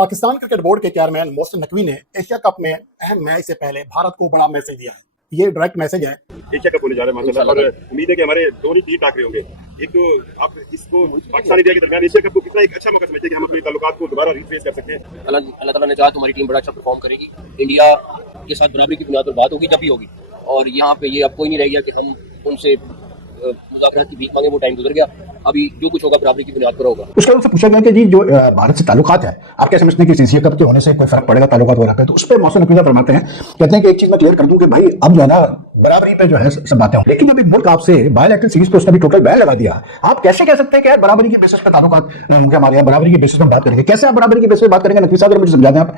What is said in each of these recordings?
Pakistan cricket board के chairman Mohsin Naqvi ने Asia cup में अहम मैच से पहले भारत को बड़ा मैसेज दिया है। ये डायरेक्ट मैसेज है। एशिया कप होने जा रहा है माशाल्लाह, और उम्मीद है कि हमारे दोनों तीन टाकरे होंगे। एक तो आप इसको पाकिस्तान इंडिया के दरमियान एशिया कप को कितना एक अच्छा मौका समझते हैं कि हम अपने ताल्लुकात को दोबारा रिफ्रेश कर सकते हैं। अल्लाह ताला ने चाहा तो हमारी टीम बड़ा अच्छा परफॉर्म करेगी। इंडिया के साथ बराबरी की बुनियाद पर बात होगी जब भी होगी, और यहाँ पे ये अब कोई नहीं रह गया कि हम उनसे मुज़ाकरात की भीख मांगे। वो टाइम गुजर गया। अभी जो कुछ होगा बराबरी की बुनियाद पर होगा। उसके बाद पूछा गया कि जी जो भारत से ताल्लुकात है, आप क्या समझते हैं कि एशिया कप के होने से कोई फर्क पड़ेगा ताल्लुकात वगैरह पे? तो उस पर मोहसिन नकवी फरमाते हैं, कहते हैं कि एक चीज मैं क्लियर कर दूं कि भाई अब जो है ना बराबरी पे जो है सब बातें हों, लेकिन अभी मुल्क आपसे बायलैटरल सीरीज पे उसने भी टोटल बैन लगा दिया। आप कैसे कह सकते हैं कि यार बराबरी के बेसिस पे ताल्लुकात होंगे हमारे यहाँ, बराबरी के बेसिस पे बात करेंगे? कैसे आप बराबरी के बेसिस पे बात करेंगे? नकवी साहब मुझे समझा दें आप।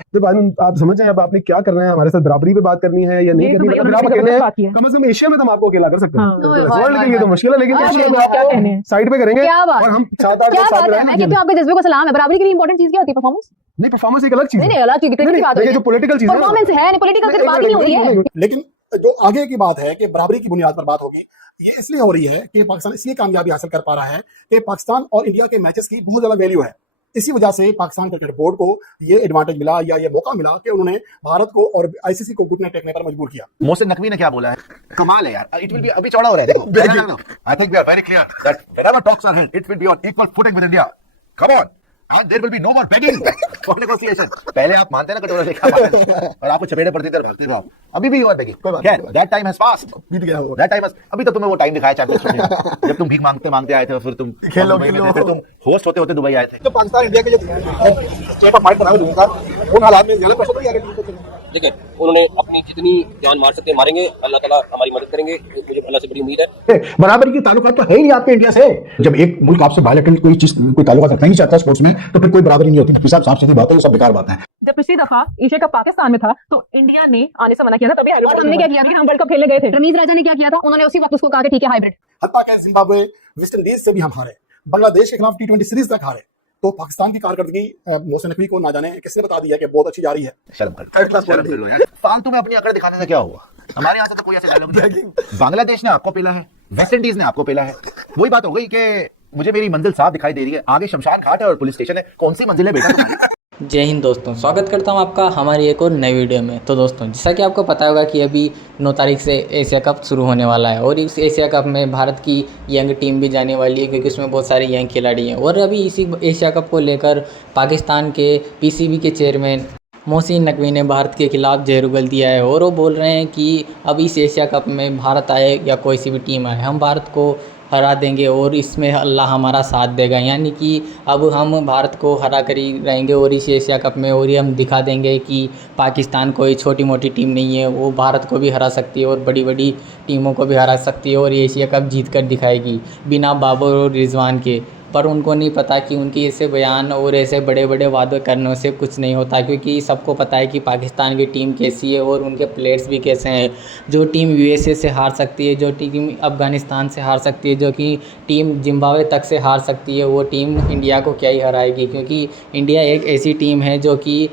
आप समझ रहे हैं अब आपने क्या करना है, हमारे साथ बराबरी पे बात करनी है या नहीं करनी? अगर आप अकेले हैं, कम से कम एशिया में तो हम आपको अकेला कर सकते हैं। वर्ल्ड के लिए तो मुश्किल है, लेकिन साइड पे करेंगे और हम 7-8 क्या बात है? मैं कहती हूं आपके जज्बे को सलाम है। बराबरी के लिए इंपॉर्टेंट चीज क्या होती है? परफॉर्मेंस नहीं, परफॉर्मेंस एक अलग चीज है। नहीं अलग चीज की बात है, जो पॉलिटिकल चीज है, परफॉर्मेंस है नहीं, पॉलिटिकल की बात ही नहीं हो रही है। लेकिन जो आगे की बात है कि बराबरी की बुनियाद पर बात होगी, ये इसलिए हो रही है कि पाकिस्तान इसलिए कामयाबी हासिल कर पा रहा है कि पाकिस्तान और इंडिया के मैचेस की बहुत ज्यादा वैल्यू है। इसी वजह से पाकिस्तान क्रिकेट बोर्ड को ये एडवांटेज मिला या ये मौका मिला कि उन्होंने भारत को और आईसीसी को घुटने टेकने पर मजबूर किया। मोहसिन नकवी ने क्या बोला है, कमाल है यार। इट विल बी अभी चौड़ा हो रहा है, देखो I think we are very clear that whenever talks are held it will be on equal footing with India. Come on, and there will be no more begging for negotiation। पहले आप मानते हैं ना कटोरा देखा और आपको चपेटे पड़ती इधर भरते रहो, अभी भी और begging. That time has passed, बीत गया वो दैट टाइम। अभी तो तुम्हें वो टाइम दिखाया चैंपियंस में जब तुम भीख मांगते आए थे, फिर तुम खेलो, फिर तुम होस्ट होते दुबई आए थे। तो पाकिस्तान इंडिया के जो स्टेट ऑफ माइंड बना हुआ उन हालात में ज्यादा प्रेशर तो नहीं आ रहा। देखिए उन्होंने अपनी जितनी जान मार सकते मारेंगे, अल्लाह ताला हमारी मदद करेंगे, मुझे अल्लाह से बड़ी उम्मीद है। बराबरी की ताल्लुकात तो है ही नहीं आपके इंडिया से। जब एक मुल्क आपसे बायलैटरल कोई चीज कोई ताल्लुकात रखना ही चाहता है स्पोर्ट्स में, तो फिर कोई बराबरी नहीं होती। साहब सीधी बात है, सब बेकार बात है। जब पिछली दफा एशिया कप पाकिस्तान में था तो इंडिया ने आने से मना किया था, तभी और हमने क्या किया? हम वर्ल्ड कप खेलने गए थे। रमीज राजा ने क्या किया था? उन्होंने उसी वक्त उसको कहा कि ठीक है हाइब्रिड। हत्ता कि जिम्बाब्वे, वेस्ट इंडीज से भी हम हारे, बांग्लादेश के खिलाफ T20 सीरीज तक हारे। तो पाकिस्तान की कारकर्दगी मोहसिन नकवी को ना जाने किसने बता दिया कि बहुत अच्छी जा रही है। शर्म कर, फालतू में अपनी अकड़ दिखाने से क्या हुआ? हमारे यहाँ से तो कोई ऐसे डायलॉग नहीं। बांग्लादेश ने आपको पेला है, वेस्ट इंडीज ने आपको पेला है। वही बात हो गई कि मुझे मेरी मंजिल साफ दिखाई दे रही है, आगे शमशान घाट है और पुलिस स्टेशन है, कौन सी मंजिल है बेटा? जय हिंद दोस्तों, स्वागत करता हूं आपका हमारी एक और नई वीडियो में। तो दोस्तों, जैसा कि आपको पता होगा कि अभी 9 तारीख से एशिया कप शुरू होने वाला है, और इस एशिया कप में भारत की यंग टीम भी जाने वाली है, क्योंकि उसमें बहुत सारे यंग खिलाड़ी हैं। और अभी इसी एशिया कप को लेकर पाकिस्तान के PCB के चेयरमैन मोहसिन नकवी ने भारत के खिलाफ जहर उगल दिया है, और वो बोल रहे हैं कि अब इस एशिया कप में भारत आए या कोई सी भी टीम आए, हम भारत को हरा देंगे और इसमें अल्लाह हमारा साथ देगा। यानी कि अब हम भारत को हरा कर ही रहेंगे और इस एशिया कप में, और ये हम दिखा देंगे कि पाकिस्तान कोई छोटी मोटी टीम नहीं है, वो भारत को भी हरा सकती है और बड़ी बड़ी टीमों को भी हरा सकती है, और ये एशिया कप जीत कर दिखाएगी बिना बाबर और रिजवान के। पर उनको नहीं पता कि उनके ऐसे बयान और ऐसे बड़े बड़े वादे करने से कुछ नहीं होता, क्योंकि सबको पता है कि पाकिस्तान की टीम कैसी है और उनके प्लेयर्स भी कैसे हैं। जो टीम USA से हार सकती है, जो टीम अफ़गानिस्तान से हार सकती है, जो कि टीम जिम्बाब्वे तक से हार सकती है, वो टीम इंडिया को क्या ही हराएगी? क्योंकि इंडिया एक ऐसी टीम है जो कि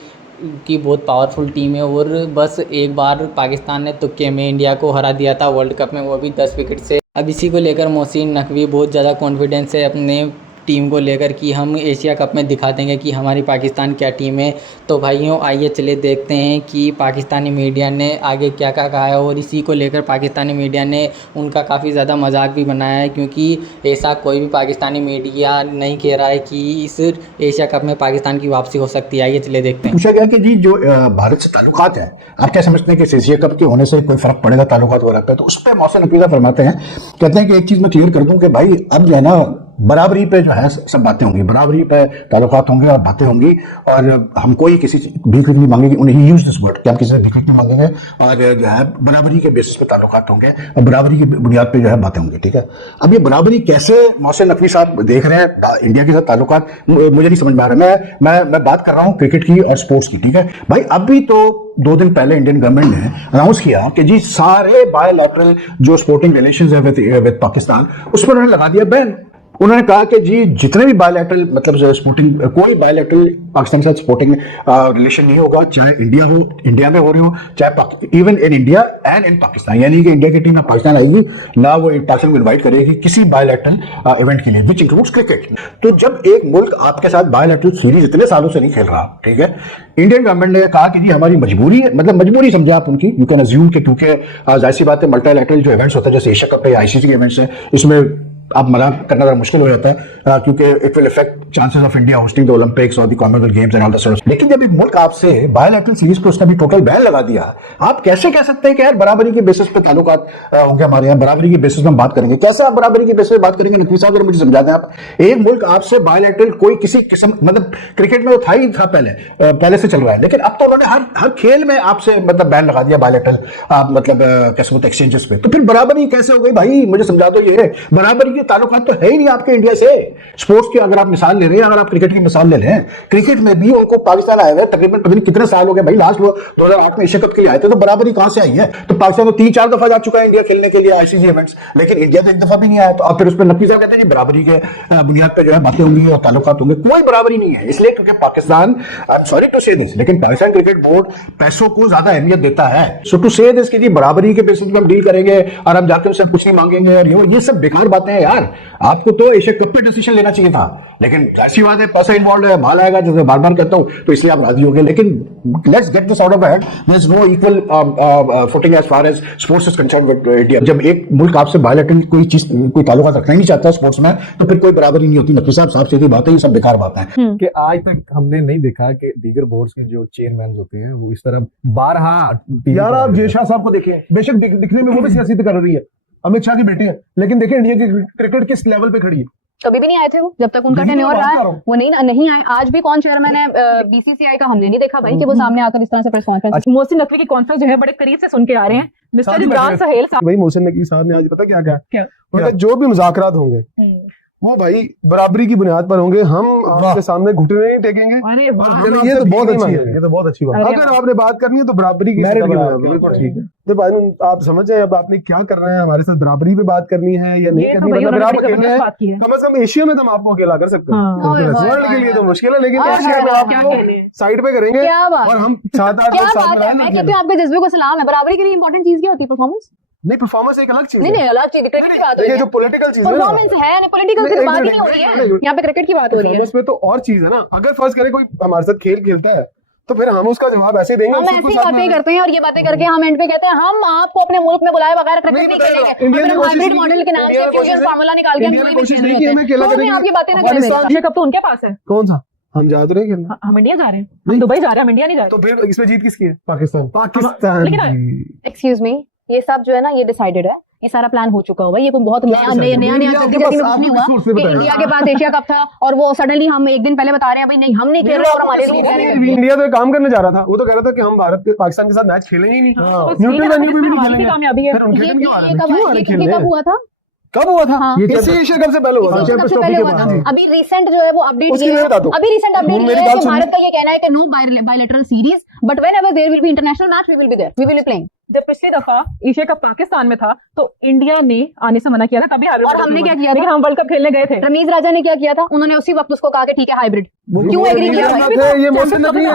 बहुत पावरफुल टीम है। और बस एक बार पाकिस्तान ने तुक्के में इंडिया को हरा दिया था वर्ल्ड कप में, वो भी 10 विकेट से। अब इसी को लेकर मोहसिन नकवी बहुत ज़्यादा कॉन्फिडेंस है अपने टीम को लेकर कि हम एशिया कप में दिखा देंगे कि हमारी पाकिस्तान क्या टीम है। तो भाइयों, आइए चले देखते हैं कि पाकिस्तानी मीडिया ने आगे क्या क्या कहा है। और इसी को लेकर पाकिस्तानी मीडिया ने उनका काफ़ी ज़्यादा मजाक भी बनाया है, क्योंकि ऐसा कोई भी पाकिस्तानी मीडिया नहीं कह रहा है कि इस एशिया कप में पाकिस्तान की वापसी हो सकती है। आइए चले देखते हैं। पूछा गया कि जी जो भारत से ताल्लुकात है, आप क्या समझते हैं कि एशिया कप के होने से कोई फर्क पड़ेगा ताल्लुकात वगैरह पे? तो उस पर मोहसिन नकवी फरमाते हैं, कहते हैं कि एक चीज़ मैं क्लियर कर दूं कि भाई अब जो है ना बराबरी पे जो है सब बातें होंगी, बराबरी पे ताल्लुकात होंगे और बातें होंगी, और हम कोई किसी भीख नहीं मांगेंगे। उन्हें यूज दिस वर्ड कि हम किसी से भीख नहीं मांगेंगे, और जो है बराबरी के बेसिस पे ताल्लुकात होंगे और बराबरी की बुनियाद पे जो है बातें होंगी। ठीक है, अब ये बराबरी कैसे मोहसिन नकवी साहब देख रहे हैं इंडिया के साथ ताल्लुकात, मुझे नहीं समझ में आ रहा। मैं बात कर रहा हूँ क्रिकेट की और स्पोर्ट्स की। ठीक है भाई, अभी तो 2 दिन पहले इंडियन गवर्नमेंट ने अनाउंस किया कि जी सारे बायलैटरल जो स्पोर्टिंग रिलेशंस है विद पाकिस्तान, उस पर उन्होंने लगा दिया बैन। उन्होंने कहा कि जी जितने भी बायलैटरल मतलब स्पोर्टिंग कोई बायलैटरल पाकिस्तान के साथ स्पोर्टिंग रिलेशन नहीं होगा, चाहे इंडिया हो, इंडिया में हो रही हो, चाहे even in India and in Pakistan, यानी कि इंडिया की टीम ना पाकिस्तान आएगी ना वो पाकिस्तान को इन्वाइट करेगी किसी बायलैटरल इवेंट के लिए, विच इंक्लूड्स क्रिकेट। तो जब एक मुल्क आपके साथ बायलैटरल सीरीज इतने सालों से नहीं खेल रहा, ठीक है, इंडियन गवर्नमेंट ने कहा कि जी हमारी मजबूरी है, मतलब मजबूरी समझे आप उनकी, यू कैन अज्यूम कि क्योंकि जाहिर सी बात है मल्टीलैटरल जो इवेंट्स होते हैं जैसे एशिया कप है, आईसीसी के इवेंट्स हैं, इसमें आप मना करना जरा मुश्किल हो जाता है क्योंकि it will affect chances of India hosting the Olympics और the Commonwealth Games and all the sorts. लेकिन जब एक मुल्क आपसे बायलैटरल सीरीज को उसने भी टोटल बैन लगा दिया, आप कैसे कह सकते हैं कि यार बराबरी के बेसिस पे ताल्लुकात होंगे हमारे यहाँ, बराबरी के बेसिस पे हम बात करेंगे? कैसे आप बराबरी के बेसिस पे बात करेंगे? नकवी साहब, अगर मुझे समझा दें आप, एक मुल्क आपसे बायलैटरल कोई किसी किस्म, मतलब क्रिकेट में तो था ही था पहले से चल रहा है, लेकिन अब तो उन्होंने हर खेल में आपसे मतलब बैन लगा दिया बायलैटरल मतलब कैसे बोलते एक्सचेंजेस पे। तो फिर बराबरी कैसे हो गई भाई? मुझे समझा दो, ये बराबरी के ताल्लुकात तो है नहीं आपके इंडिया से। स्पोर्ट्स की अगर आप मिसाल ले रहे हैं, अगर आप क्रिकेट की मिसाल ले लें, क्रिकेट में भी उनको पाकिस्तान आए हुए तकरीबन पता नहीं कितने साल हो गए भाई, लास्ट 2008 में एशिया कप के लिए आए थे, तो बराबरी कहां से आई है? तो पाकिस्तान तो 3-4 दफा जा चुका है इंडिया खेलने के लिए आईसीसी इवेंट्स, लेकिन इंडिया तो एक दफा भी नहीं आया। तो अब फिर उस पर नकवी साहब कहते हैं जी बराबरी के बुनियाद पर जो है बातें होंगी और ताल्लुकात होंगे। कोई बराबरी नहीं है, इसलिए क्योंकि Pakistan, I am sorry to say this, लेकिन पाकिस्तान क्रिकेट बोर्ड पैसों को ज्यादा अहमियत देता है। सो टू से दिस कि बराबरी के बेसिस पे हम डील करेंगे और हम जाकर उससे कुछ नहीं मांगेंगे और ये सब बेकार बातें हैं यार। आपको तो एशिया कप पे डिसीजन लेना चाहिए था, लेकिन ऐसी बात है पैसा इन्वॉल्व है, माल आएगा, जैसे बार बार कहता हूं, तो इसलिए आप राजी हो गए। लेकिन let's get this out of head, there is no equal footing as far as sports is concerned with India. जब एक मुल्क आपसे बायलैटरल कोई चीज कोई ताल्लुकात रखना ही नहीं चाहता स्पोर्ट्स में, तो फिर कोई बराबरी नहीं होती। नकवी साहब सीधी बात है, ये सब बेकार बात है कि आज तक हमने नहीं देखा कि दीगर बोर्ड्स के जो चेयरमैन होते हैं वो इस तरह बारहा यार, आप जय शाह साहब को देखें, बेशक दिखने में वो भी सियासत कर रही है, अमित शाह की बेटी है, लेकिन देखिए इंडिया की क्रिकेट किस लेवल पे खड़ी है। कभी भी नहीं आए थे वो, जब तक उनका टेन्योर रहा है वो नहीं आए। आज भी कौन चेयरमैन है बीसीसीआई का, हमने नहीं देखा भाई कि वो सामने आकर इस तरह से प्रेस कॉन्फ्रेंस। मोहसिन नकवी की कॉन्फ्रेंस जो है बड़े करीब से सुन के आ रहे हैं। मिस्टर इमरान सहेल साहब, भाई मोहसिन नकवी साहब ने आज पता क्या मतलब जो भी मुज़ाकरात होंगे वो भाई बराबरी की बुनियाद पर होंगे, हम आपके सामने घुटने नहीं टेकेंगे। ये तो बहुत अच्छी है, ये तो बहुत अच्छी बात। अगर आपने बात करनी है तो बराबरी की बिल्कुल ठीक है। तो भाई आप समझ जाए अब आपने क्या करना है, हमारे साथ बराबरी पे बात करनी है या नहीं करनी, मतलब अगर आप अकेले हैं, कम से कम एशिया में तो हम आपको अकेला कर सकते हैं, वर्ल्ड के लिए तो मुश्किल है, लेकिन एशिया में आपको साइड पे करेंगे और हम 7-8 लोग साथ में मैं कहती हूँ आपके जज्बे को सलाम है। बराबरी के लिए इंपॉर्टेंट चीज क्या होती है? परफॉर्मेंस नहीं, परफॉर्मेंस एक अलग चीज है। नहीं अलग चीज, क्रिकेट की बात हो रही ये है, जो पॉलिटिकल चीज है, परफॉर्मेंस है ना, पॉलिटिकल की बात ही नहीं हो रही है, यहाँ पे क्रिकेट की बात हो रही है। परफॉर्मेंस में तो और चीज है ना, अगर फर्ज करें कोई हमारे साथ खेल खेलता है तो फिर हम उसका जवाब ऐसे देंगे, हम ऐसी बातें करते हैं और ये बातें करके हम एंड पे कहते हैं हम आपको अपने मुल्क में बुलाए बगैर क्रिकेट नहीं खेलेंगे। इंडिया ने हाइब्रिड मॉडल के नाम से फ्यूजन फार्मूला निकाल के हम कोशिश नहीं की हमें अकेला करेंगे। आपकी बातें ना करें। एशिया कप तो उनके पास है। कौन सा? हम जा तो रहे खेलना, हम इंडिया जा रहे हैं, हम दुबई जा रहे हैं, हम इंडिया नहीं जा रहे। तो फिर इसमें जीत किसकी है? पाकिस्तान। एक्सक्यूज मी, ये सब जो है ना ये डिसाइडेड है, ये सारा प्लान हो चुका होगा। ये कोई बहुत नया जल्दी जल्दी में कुछ नहीं हुआ कि इंडिया के पास एशिया कप था और वो सडनली हम एक दिन पहले बता रहे हैं भाई नहीं हम नहीं खेल रहे और हमारे लिए इंडिया तो काम करने जा रहा था, वो तो कह रहा था कि हम भारत के पाकिस्तान के साथ मैच खेलेंगे ही नहीं, न्यूट्रल वेन्यू पे भी नहीं खेलेंगे। कामयाबी है। फिर उनके टीम क्यों आ रहे हैं? कब हुआ था? कब हुआ था? इसी एशिया कप से पहले हुआ था, सबसे पहले हुआ था। अभी रिसेंट जो है वो अपडेट ये है, अभी रिसेंट अपडेट ये है कि भारत का ये कहना है कि no bilateral series, but whenever there will be international match we will be there, we will be playing. जब पिछली दफा एशिया कप पाकिस्तान में था तो इंडिया ने आने से मना किया था, तभी और हमने क्या किया था? लेकिन हम वर्ल्ड कप खेलने गए थे। रमीज राजा ने क्या किया था? उन्होंने उसी वक्त उसको कहा कि ठीक है हाइब्रिड, क्यों एग्री किया? ये मोहसिन नकवी है,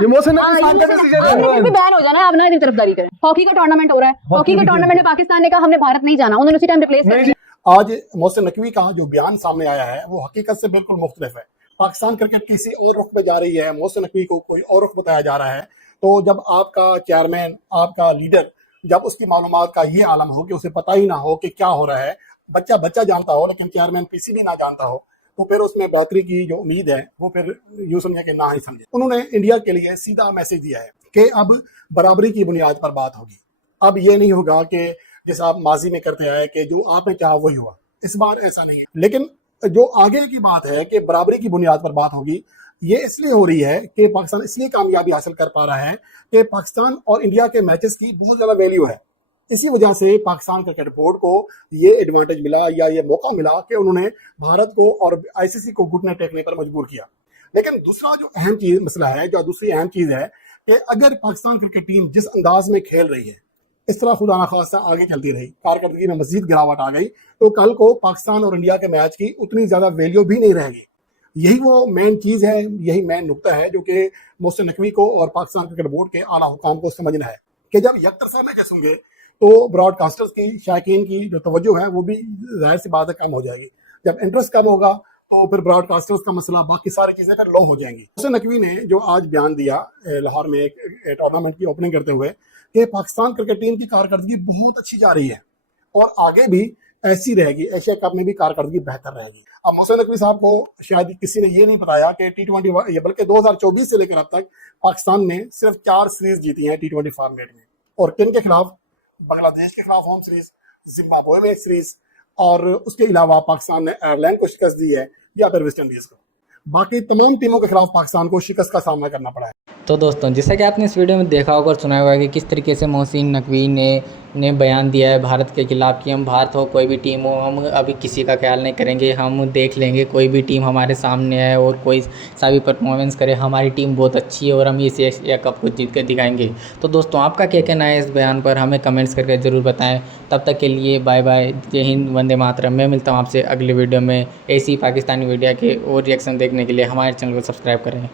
ये मोहसिन नकवी साहब का डिसीजन है। भी बैन हो जाना, अब ना इधर तरफदारी करें। हॉकी का टूर्नामेंट हो रहा है, हॉकी के टूर्नामेंट में पाकिस्तान ने कहा हमने भारत नहीं जाना, उन्होंने उसी टाइम रिप्लेस कर दिया। आज मोहसिन नकवी का जो बयान सामने आया है वो हकीकत से बिल्कुल मुख्तलिफ है। पाकिस्तान क्रिकेट किसी और रुख पे जा रही है, मोहसिन नकवी को कोई और रुख बताया जा रहा है। तो जब आपका चेयरमैन, आपका लीडर, जब उसकी मालूमात का ये आलम हो कि उसे पता ही ना हो कि क्या हो रहा है, बच्चा जानता हो लेकिन चेयरमैन पीसीबी ना जानता हो, तो फिर उसमें बेहतरी की जो उम्मीद है वो फिर यूं समझे कि ना ही समझे। उन्होंने इंडिया के लिए सीधा मैसेज दिया है कि अब बराबरी की बुनियाद पर बात होगी। अब ये नहीं होगा कि जैसा आप माजी में करते आए कि जो आपने चाहा वही हुआ, इस बार ऐसा नहीं है। लेकिन जो आगे की बात है कि बराबरी की बुनियाद पर बात होगी, ये इसलिए हो रही है कि पाकिस्तान इसलिए कामयाबी हासिल कर पा रहा है कि पाकिस्तान और इंडिया के मैचेस की बहुत ज़्यादा वैल्यू है। इसी वजह से पाकिस्तान क्रिकेट बोर्ड को ये एडवांटेज मिला या ये मौका मिला कि उन्होंने भारत को और आईसीसी को घुटने टेकने पर मजबूर किया। लेकिन दूसरा जो अहम चीज मसला है, जो दूसरी अहम चीज है कि अगर पाकिस्तान क्रिकेट टीम जिस अंदाज में खेल रही है, इस तरह खुदा ना खास्ता आगे चलती रही, कारकर्दगी में मजीद गिरावट आ गई, तो कल को पाकिस्तान और इंडिया के मैच की उतनी ज्यादा वैल्यू भी नहीं रहेगी। यही वो मेन चीज है, यही मेन नुकता है जो कि मोहसिन नकवी को और पाकिस्तान क्रिकेट बोर्ड के आला हुकाम को समझना है कि जब यकतरफा मैचेस होंगे तो ब्रॉडकास्टर्स की, शायकीन की जो तवज्जो है वो भी जाहिर सी बात है कम हो जाएगी। जब इंटरेस्ट कम होगा तो फिर ब्रॉडकास्टर्स का मसला, बाकी सारी चीजें फिर लो हो जाएंगी। मोहसिन नकवी ने जो आज बयान दिया लाहौर में एक टूर्नामेंट की ओपनिंग करते हुए कि पाकिस्तान क्रिकेट टीम की कारकर्दगी बहुत अच्छी जा रही है और आगे भी ऐसी रहेगी, एशिया कप में भी कारकर्दगी बेहतर रहेगी। अब मोहसिन नकवी साहब को शायद किसी ने ये नहीं बताया कि T20 ये बल्कि 2024 से लेकर अब तक पाकिस्तान ने सिर्फ 4 सीरीज जीती हैं T20 फॉर्मेट में, और किन के खिलाफ? बांग्लादेश के खिलाफ होम सीरीज, जिम्बाब्वे में एक सीरीज, और उसके अलावा पाकिस्तान ने आयरलैंड को शिकस्त दी है या फिर वेस्ट इंडीज को। बाकी तमाम टीमों के खिलाफ पाकिस्तान को शिकस्त का सामना करना पड़ा है। तो दोस्तों, जैसा कि आपने इस वीडियो में देखा होगा और सुना होगा कि किस तरीके से मोहसिन नकवी ने बयान दिया है भारत के खिलाफ कि हम भारत हो कोई भी टीम हो, हम अभी किसी का ख्याल नहीं करेंगे, हम देख लेंगे कोई भी टीम हमारे सामने है और कोई सा भी परफॉर्मेंस करे, हमारी टीम बहुत अच्छी है और हम इस एशिया कप को जीत कर दिखाएंगे। तो दोस्तों, आपका क्या कहना है इस बयान पर, हमें कमेंट्स करके ज़रूर बताएं। तब तक के लिए बाय बाय, जय हिंद, वंदे मातरम। मैं मिलता हूँ आपसे अगले वीडियो में। ऐसी पाकिस्तानी वीडियो के और रिएक्शन देखने के लिए हमारे चैनल को सब्सक्राइब करें।